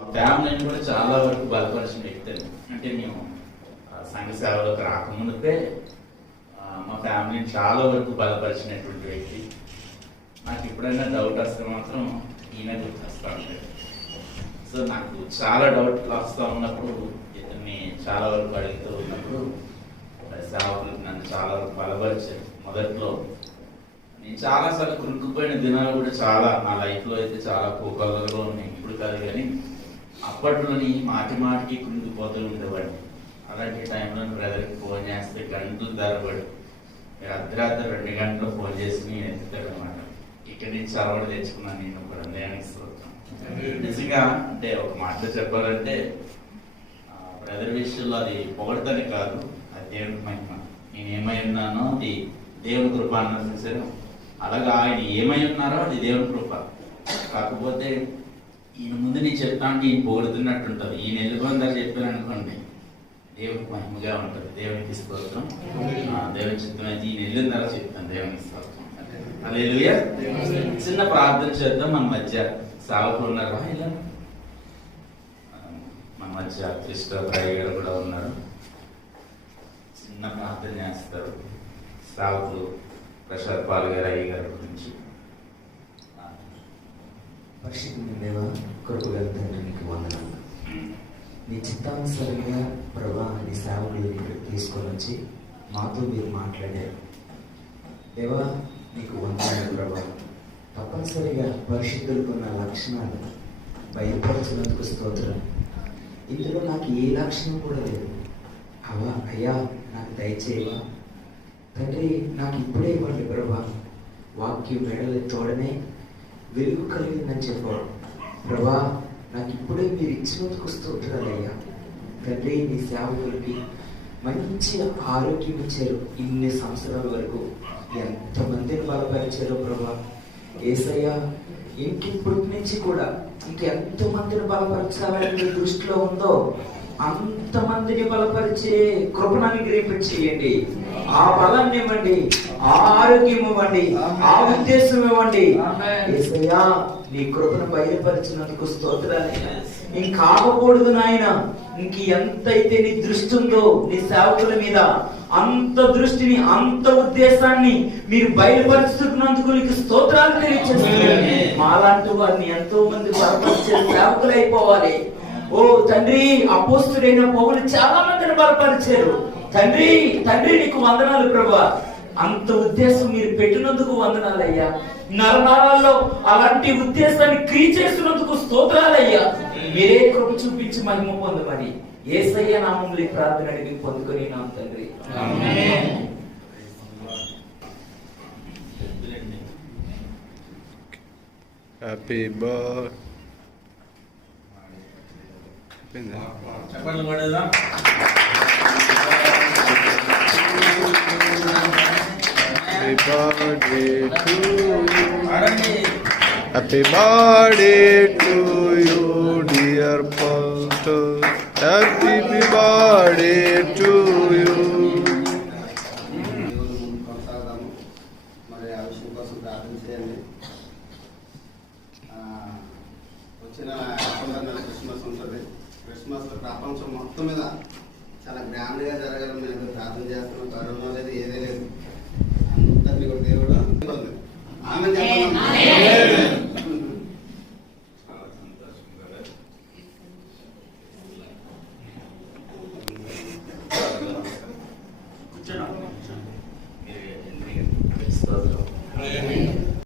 ఫ్యామిలీని కూడా చాలా వరకు బలపరిచిన వ్యక్తి అంటే మేము సంఘ సేవలోకి రాకముందుకే మా ఫ్యామిలీని చాలా వరకు బలపరిచినటువంటి వ్యక్తి. నాకు ఎప్పుడైనా డౌట్ వస్తే మాత్రం ఈయన గుర్తొస్తా ఉంటాడు సో నాకు చాలా డౌట్లు వస్తూ ఉన్నప్పుడు ఇతన్ని చాలా వరకు అడుగుతూ ఉన్నప్పుడు సేవకులు నన్ను చాలా వరకు బలపరిచారు. మొదట్లో నేను చాలాసార్లు కృంగిపోయిన దినాలు కూడా చాలా నా లైఫ్లో అయితే చాలా కోకొల్లగా ఉన్నాయి. ఇప్పుడు కాదు కానీ అప్పట్లోని మాటి మాటికి కృంగిపోతూ ఉండేవాడిని అలాంటి టైంలో బ్రదర్కి ఫోన్ చేస్తే గంటలు ధరబడి అర్ధరాత్రి రెండు గంటలు ఫోన్ చేసుకుని నేను ఎత్తుతాడు అనమాట ఇక్కడి నుంచి చరవడ తెచ్చుకున్నాను నేను కూడా దేనికి స్తోత్రం. నిజంగా అంటే ఒక మాటలో చెప్పాలంటే బ్రదర్ విషయంలో అది పొగడతని కాదు అది దేవుడి మహిమ. నేను ఏమై ఉన్నానో అది దేవుని కృప అన్నారు చూసారు అలాగా ఆయన ఏమై ఉన్నారో అది దేవుని కృప. కాకపోతే ఈయన ముందు నేను చెప్తా అంటే ఈయన పొగుడుతున్నట్టు ఉంటుంది ఈయన వెళ్ళిపోయిందా చెప్పాను అనుకోండి. దేవునికి మహిమగా ఉంటుంది. దేవునికి స్తోత్రం దేవుని చిత్తం అయితే ఈయన వెళ్ళిన తర్వాత చెప్తాను దేవునికి స్తోత్రం చిన్న ప్రార్థన చేద్దాం. మన మధ్య సావకులు ఉన్నారు. ఇలా. మన మధ్య కృష్ణ రాయ్ గారు కూడా ఉన్నారు. చిన్న ప్రార్థన చేస్తారు. సావకులు ప్రసాద్ పాల్ గారు అయ్య గారి గురించి. పరిశుద్ధమైన దేవ కృపగల తండ్రి వందనాలు. నీ చిత్తానుసారంగా ప్రభా నీ సేవకులు ఇక్కడికి తీసుకొని వచ్చి మాతో మీరు మాట్లాడారు. దేవా నీకు వందనాలు ప్రభా. తప్పనిసరిగా పరిశుద్ధులకున్న లక్షణాలు బయలుపరచినందుకు స్తోత్రం. ఇందులో నాకు ఏ లక్షణం కూడా లేదు. అవా అయ్యా నాకు దయచేయవా? తండ్రి నాకు ఇప్పుడే ఇవ్వండి ప్రభా. వాక్యం మెడలు తోడనే వెలుగు కలిగిందని చెప్పాడు. ప్రభా నాకు ఇప్పుడే మీరు ఇచ్చినందుకు స్తోత్రాలయ్యా తండ్రి నీ సేవకులకి మంచి ఆరోగ్యం ఇచ్చారు ఇన్ని సంవత్సరాల వరకు. ఎంతమందిని బలపరిచారో ప్రభా. ఏసయ్య ఇంకిప్పటి నుంచి కూడా ఇంకెంతమందిని బలపరచాలని మీ దృష్టిలో ఉందో అంతమందిని బలపరిచే కృపను అనుగ్రహించేయండి ఆ బలాన్ని ఇవ్వండి. ఆ ఆరోగ్యం ఇవ్వండి. ఆ ఉద్దేశం ఇవ్వండి. నీ కృపను బయలుపరిచినందుకు స్తోత్రాలైనా ఇంకాగకూడదు నాయన. ఇంక ఎంతైతే నీ దృష్టి ఉందో నీ సేవకుల మీద అంత దృష్టిని అంత ఉద్దేశాన్ని మీరు బయలుపరుస్తున్నందుకు నీకు స్తోత్రాలు తెలియజేస్తున్నాను మాలాంటి వారిని ఎంతో మంది బలపరిచే సేవకులు అయిపోవాలి ఓ తండ్రి అపోస్తుడైన పౌలు చాలా మందిని బలపరిచారు. తండ్రి తండ్రి నీకు వందనాలు ప్రభా అంత ఉద్దేశం మీరు పెట్టినందుకు వందనాలయ్యా. నరనారాల్లో అలాంటి ఉద్దేశాన్ని క్రీ చేస్తున్నందుకు స్తోత్రాలయ్యా. మీరే కృప చూపించి మహిమ పొందమని ఏసయ్య నామంలో ఈ ప్రార్థన అడిగి పొందుకొని నా తండ్రి. హ్యాపీ బర్త్ చెప్పండి పడేదా happy birthday to happy birthday to you dear pastor happy birthday to you మరి ఆ విషయం కోసం ప్రార్థన చేయండి. ఆ, వచ్చిన క్రిస్మస్ ఉంటుంది. క్రిస్మస్ ప్రపంచం మొత్తం మీద చాలా గ్రాండ్గా జరగాలని మేము ప్రార్థన చేస్తున్నాం. కరోనా లేదు ఏదే లేదు. అందరినీ కూడా దేవుడు ఆమె చెప్పండి